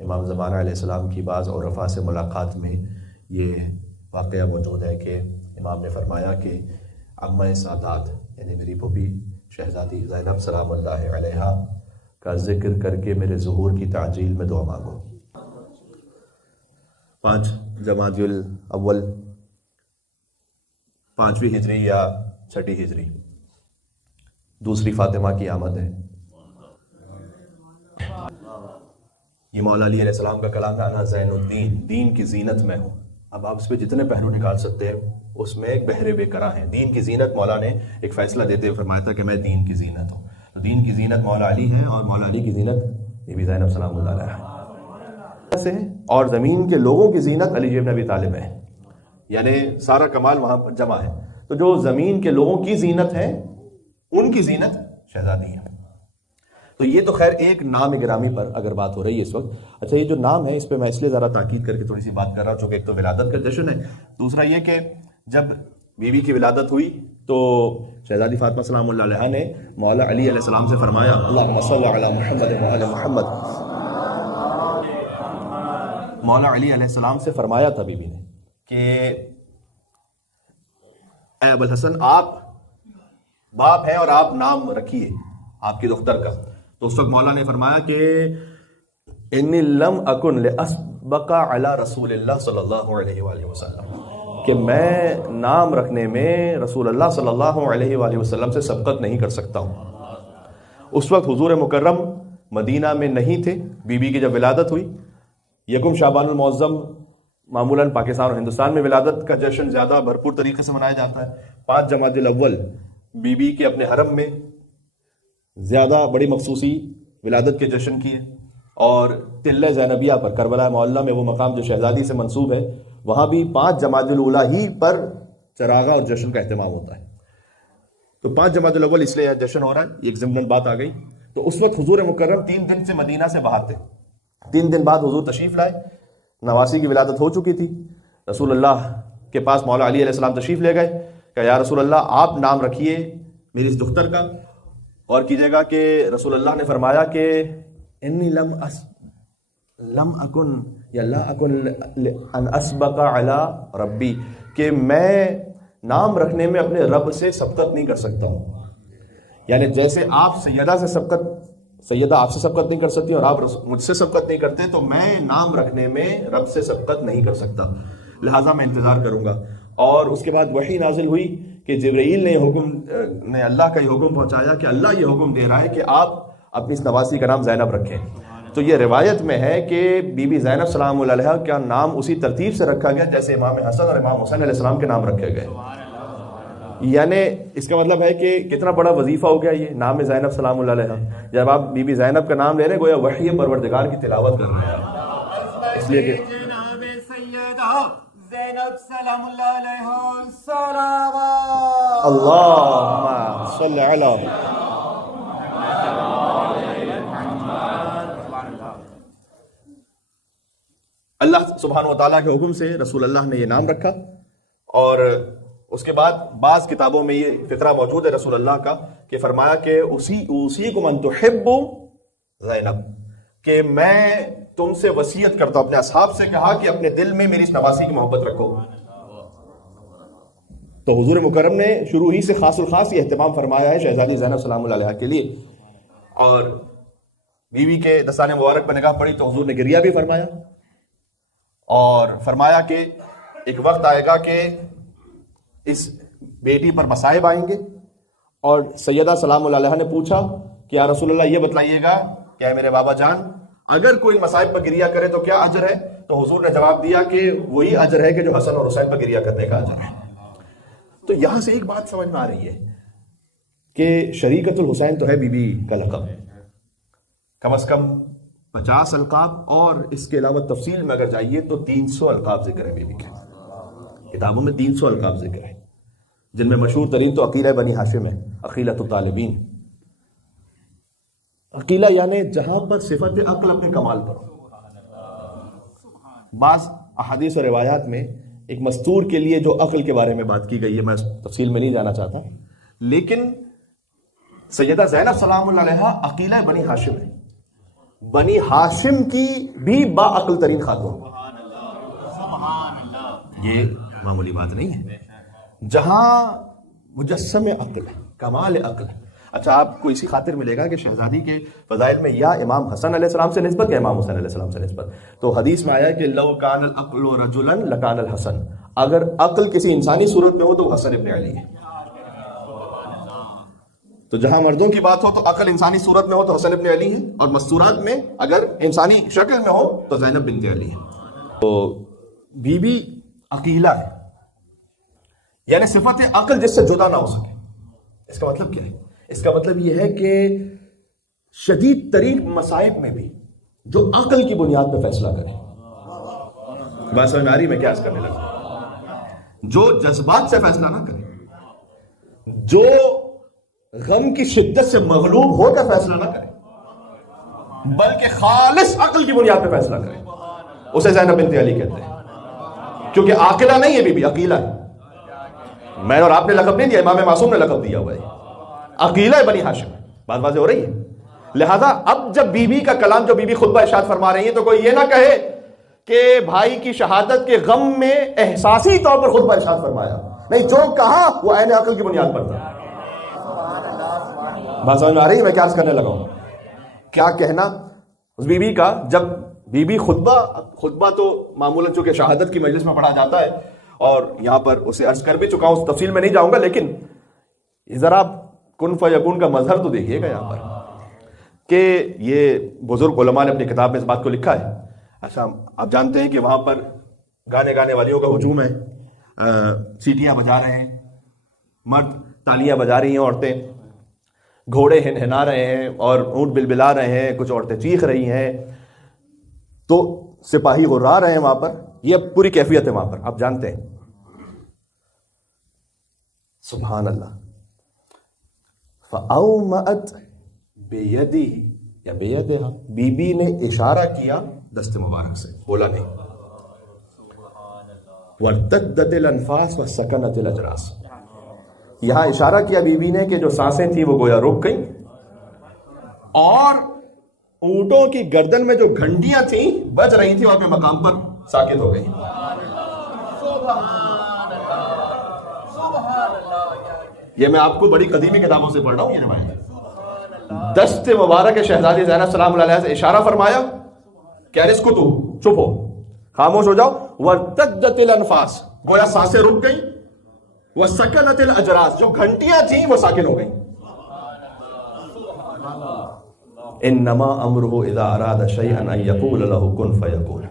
امام زمانہ علیہ السلام کی بعض عرفاء سے ملاقات میں یہ واقعہ موجود ہے کہ امام نے فرمایا کہ امّہ سادات یعنی میری پھوپھی شہزادی زینب سلام اللہ علیہا کا ذکر کر کے میرے ظہور کی تعجیل میں دعا مانگو۔ 5 جمادی الاول 5ویں ہجری یا 6ٹھی ہجری دوسری فاطمہ کی آمد ہے۔ یہ مولا علی علیہ السلام کا کلام ہے، انا زین الدین، دین کی زینت میں ہوں۔ اب آپ اس پہ جتنے پہلو نکال سکتے ہیں، اس میں ایک بحر بے کرا ہے۔ دین کی زینت، مولا نے ایک فیصلہ دیتے ہوئے فرمایا تھا کہ میں دین کی زینت ہوں۔ تو دین کی زینت مولا علی ہے، اور مولا علی کی زینت بی بی زینب سلام اللہ علیہا سے ہے، اور زمین کے لوگوں کی زینت علی بن ابی طالب ہے، یعنی سارا کمال وہاں پر جمع ہے۔ تو جو زمین کے لوگوں کی زینت ہے، ان کی زینت شہزادی ہے۔ تو یہ تو خیر ایک نام گرامی پر اگر بات ہو رہی ہے اس وقت۔ اچھا، یہ جو نام ہے اس پہ میں اس لیے ذرا تاکید کر کے تھوڑی سی بات کر رہا ہوں چونکہ ایک تو ولادت کا جشن ہے، دوسرا یہ کہ جب بیوی کی ولادت ہوئی تو شہزادی فاطمہ سلام اللہ علیہا نے مولا علی علیہ السلام سے فرمایا اللہم صلی علی محمد وعلی محمد۔ مولا علی علیہ السلام سے فرمایا تھا بیوی نے کہ اے ابو الحسن، آپ باپ ہیں اور آپ نام رکھیے آپ کی دختر کا۔ تو اس وقت مولا نے فرمایا کہ انی لم اکن لاسبق علی رسول اللہ صلی اللہ علیہ وآلہ وسلم، کہ میں نام رکھنے میں رسول اللہ صلی اللہ علیہ وآلہ وسلم سے سبقت نہیں کر سکتا ہوں۔ اس وقت حضور مکرم مدینہ میں نہیں تھے، بی بی کی جب ولادت ہوئی، یکم شعبان المعظم معمولاً پاکستان اور ہندوستان میں ولادت کا جشن زیادہ بھرپور طریقے سے منایا جاتا ہے۔ 5 جمادی الاول بی بی کے اپنے حرم میں زیادہ بڑی مخصوصی ولادت کے جشن کی ہے، اور تلہ زینبیہ پر کربلا معلیٰ میں وہ مقام جو شہزادی سے منسوب ہے، وہاں بھی 5 جمادی الاولیٰ ہی پر چراغاں اور جشن کا اہتمام ہوتا ہے۔ تو 5 جمادی الاول اس لیے جشن ہو رہا ہے، ایک ضمن بات آ گئی۔ تو اس وقت حضور مکرم 3 دن سے مدینہ سے باہر تھے۔ 3 دن بعد حضور تشریف لائے، نواسی کی ولادت ہو چکی تھی۔ رسول اللہ کے پاس مولا علی علیہ السلام تشریف لے گئے کہ یا رسول اللہ آپ نام رکھیے میری اس دختر کا، اور کیجئے گا کہ رسول اللہ نے فرمایا کہ انی لم اکن یا لا اکن ان اسبق علی ربی، کہ میں نام رکھنے میں اپنے رب سے سبقت نہیں کر سکتا ہوں۔ یعنی جیسے آپ سیدہ آپ سے سبقت نہیں کر سکتی اور آپ مجھ سے سبقت نہیں کرتے، تو میں نام رکھنے میں رب سے سبقت نہیں کر سکتا، لہٰذا میں انتظار کروں گا۔ اور اس کے بعد وحی نازل ہوئی کہ جبرائیل نے اللہ کا یہ حکم پہنچایا کہ اللہ یہ حکم دے رہا ہے کہ آپ اپنی اس نواسی کا نام زینب رکھیں۔ تو یہ روایت میں ہے کہ بی بی زینب سلام اللہ علیہا کا نام اسی ترتیب سے رکھا گیا جیسے امام حسن اور امام حسین علیہ السلام کے نام رکھے گئے۔ یعنی اس کا مطلب ہے کہ کتنا بڑا وظیفہ ہو گیا یہ نام زینب سلام اللہ علیہا۔ جب آپ بی بی زینب کا نام لے رہے ہیں گویا وحی پروردگار کی تلاوت کر رہے ہیں، اس لیے کہ زینب سلام اللہ علیہ صلوات اللہم صلی علی اللہ سبحانہ وتعالیٰ کے حکم سے رسول اللہ نے یہ نام رکھا۔ اور اس کے بعد بعض کتابوں میں یہ فقرہ موجود ہے رسول اللہ کا کہ فرمایا کہ اوصیکم ان تحبوا زینب، کہ میں تم سے وصیت کرتا ہوں، اپنے اصحاب سے کہا کہ اپنے دل میں میری اس نواسی کی محبت رکھو۔ تو حضور مکرم نے شروع ہی سے خاص الخاص یہ اہتمام فرمایا ہے شہزادی زینب سلام اللہ علیہا کے لیے۔ اور بیوی کے دستانے مبارک پر نگاہ پڑی تو حضور نے گریہ بھی فرمایا، اور فرمایا کہ ایک وقت آئے گا کہ اس بیٹی پر مصائب آئیں گے۔ اور سیدہ سلام اللہ علیہا نے پوچھا کہ یا رسول اللہ یہ بتلائیے گا کہ اے میرے بابا جان، اگر کوئی مصائب پر گریہ کرے تو کیا اجر ہے؟ تو حضور نے جواب دیا کہ وہی اجر ہے کہ جو حسن اور حسین پر گریہ کرنے کا اجر ہے۔ تو یہاں سے ایک بات سمجھ میں آ رہی ہے کہ شریکت الحسین تو ہے بی بی کا لقب، کم از کم 50 القاب، اور اس کے علاوہ تفصیل میں اگر جائیے تو 300 القاب ذکر ہے بی بی کے، کتابوں میں 300 القاب ذکر ہے، جن میں مشہور ترین تو عقیلہ بنی ہاشم ہے، عقیلۃ الطالبین۔ عقیلہ یعنی جہاں پر صفت عقل اپنے کمال پر ہو۔ بعض احادیث اور روایات میں ایک مستور کے لیے جو عقل کے بارے میں بات کی گئی ہے، میں تفصیل میں نہیں جانا چاہتا، لیکن سیدہ زینب سلام اللہ علیہا عقیلہ بنی ہاشم ہے، بنی ہاشم کی بھی با عقل ترین خاتون. یہ معمولی بات نہیں ہے. جہاں مجسم عقل ہے، کمال عقل ہے. اچھا، آپ کو اسی خاطر ملے گا کہ شہزادی کے فضائل میں یا امام حسن علیہ السلام سے نسبت یا امام حسین علیہ السلام سے نسبت. تو حدیث میں آیا کہ لو کان العقل رجلا لکان الحسن، اگر عقل کسی انسانی صورت میں ہو تو حسن ابن علی ہے. تو جہاں مردوں کی بات ہو تو عقل انسانی صورت میں ہو تو حسن ابن علی ہے، اور مستورات میں اگر انسانی شکل میں ہو تو زینب بنت علی ہے. تو بی بی عقیلہ ہے، یعنی صفت عقل جس سے جدا نہ ہو سکے. اس کا مطلب کیا ہے؟ اس کا مطلب یہ ہے کہ شدید ترین مصائب میں بھی جو عقل کی بنیاد پہ فیصلہ کرے. بات سمجھ میں آ رہی؟ میں کیا عرض کرنے لگا؟ جو جذبات سے فیصلہ نہ کرے، جو غم کی شدت سے مغلوب ہو کر فیصلہ نہ کرے، بلکہ خالص عقل کی بنیاد پہ فیصلہ کرے، اسے زینب بنت علی کہتے ہیں. کیونکہ عاقلہ نہیں ہے، بی بی عقیلہ ہے. میں اور آپ نے لقب نہیں دیا، امام معصوم نے لقب دیا ہوا ہے. عقیلہ بنی ہاشم. بات واضح ہو رہی ہے؟ لہذا اب جب بی بی کا کلام، جو بی بی خطبہ ارشاد فرما رہی ہیں، تو کوئی یہ نہ کہے کہ بھائی کی شہادت کے غم میں احساسی طور پر خطبہ ارشاد فرمایا. نہیں، جو کہا وہ عین عقل کی بنیاد پر تھا. بات سمجھ میں آ رہی ہے؟ میں کیا عرض کرنے لگا ہوں؟ کیا کہنا اس بی بی کا، جب بی بی خطبہ تو معمولاً چونکہ شہادت کی مجلس میں پڑھا جاتا ہے، اور یہاں پر اسے عرض کر بھی چکا ہوں، تفصیل میں نہیں جاؤں گا، لیکن ذرا کن فیکون کا مظہر تو دیکھیے گا یہاں پر کہ یہ بزرگ علماء نے اپنی کتاب میں اس بات کو لکھا ہے. اچھا، آپ جانتے ہیں کہ وہاں پر گانے والیوں کا ہجوم ہے، سیٹیاں بجا رہے ہیں مرد، تالیاں بجا رہی ہیں عورتیں، گھوڑے ہنہنا رہے ہیں اور اونٹ بلبلا رہے ہیں، کچھ عورتیں چیخ رہی ہیں، تو سپاہی غرا رہے ہیں وہاں پر. یہ پوری کیفیت ہے وہاں پر، آپ جانتے ہیں. سبحان اللہ. فَأَوْمَأَتْ بِيَدِهِ یا بِيَدِهَا، بی بی نے اشارہ کیا دست مبارک سے، بولا نہیں. وَارْتَدَّتِ الْأَنْفَاسُ وَسَكَنَتِ الْأَجْرَاسُ، یہاں اشارہ کیا بی بی نے کہ جو سانسیں تھیں وہ گویا رک گئیں، اور اونٹوں کی گردن میں جو گھنٹیاں تھیں بج رہی تھیں اور اپنے مقام پر ساکت ہو گئی. یہ میں آپ کو بڑی قدیمی کتابوں سے پڑھ رہا ہوں یہ روایت. دست مبارک شہزادی زینب سلام اللہ علیہ سے اشارہ فرمایا کہ اسکتو، چپ ہو، خاموش ہو جاؤ. وارتدت الانفاس، گویا سانسیں رک گئیں. وسکنت الاجراس، جو گھنٹیاں تھیں وہ ساکن ہو گئیں. انما امرہ اذا اراد شیئا ان یقول له کن فیکون.